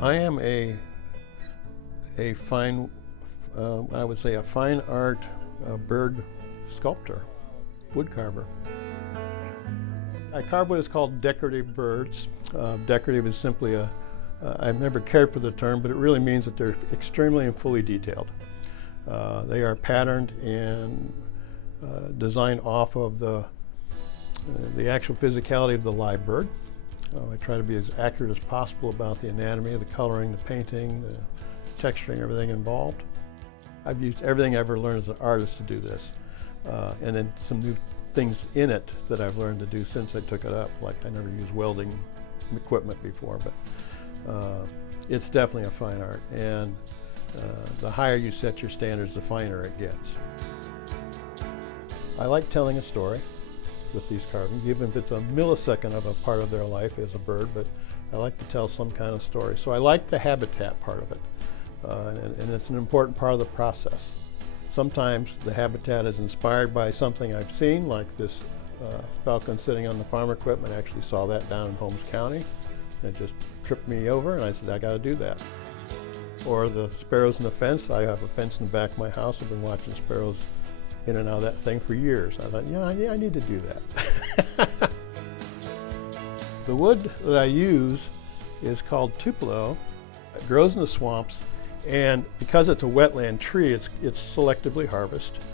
I am a fine, I would say a fine art bird sculptor, wood carver. I carve what is called decorative birds. Decorative is simply I've never cared for the term, but it really means that they're extremely and fully detailed. They are patterned and designed off of the actual physicality of the live bird. I try to be as accurate as possible about the anatomy, the coloring, the painting, the texturing, everything involved. I've used everything I ever learned as an artist to do this. And then some new things in it that I've learned to do since I took it up. Like I never used welding equipment before, but it's definitely a fine art. And the higher you set your standards, the finer it gets. I like telling a story with these carvings, even if it's a millisecond of a part of their life as a bird, but I like to tell some kind of story. So I like the habitat part of it, and it's an important part of the process. Sometimes the habitat is inspired by something I've seen, like this falcon sitting on the farm equipment. I actually saw that down in Holmes County. It just tripped me over, and I said, I got to do that. Or the sparrows in the fence. I have a fence in the back of my house. I've been watching sparrows in and out of that thing for years. I thought, I need to do that. The wood that I use is called tupelo. It grows in the swamps, and because it's a wetland tree, it's selectively harvested.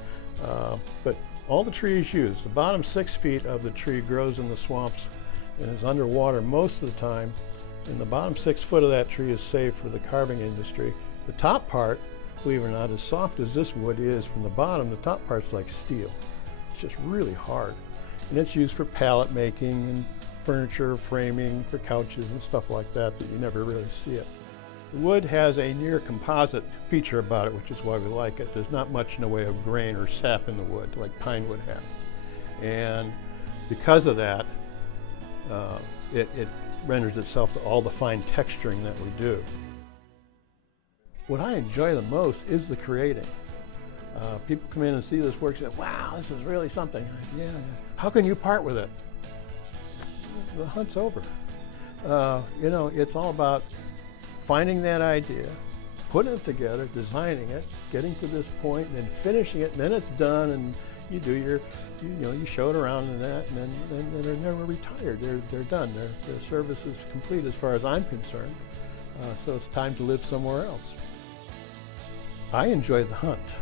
But all the trees used, the bottom 6 feet of the tree grows in the swamps and is underwater most of the time, and the bottom 6 foot of that tree is saved for the carving industry. The top part, believe it or not, as soft as this wood is from the bottom, the top part's like steel. It's just really hard. And it's used for pallet making and furniture framing for couches and stuff like that you never really see it. The wood has a near composite feature about it, which is why we like it. There's not much in the way of grain or sap in the wood like pine would have. And because of that, it renders itself to all the fine texturing that we do. What I enjoy the most is the creating. People come in and see this work and say, wow, this is really something. Yeah. How can you part with it? The hunt's over. It's all about finding that idea, putting it together, designing it, getting to this point, and then finishing it, and then it's done, and you do you show it around and that, and then they're never retired. They're done. Their service is complete as far as I'm concerned. So it's time to live somewhere else. I enjoy the hunt.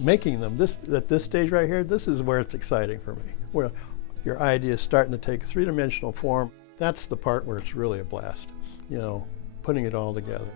Making them. At this stage right here, this is where it's exciting for me. Where your idea is starting to take three-dimensional form. That's the part where it's really a blast. Putting it all together.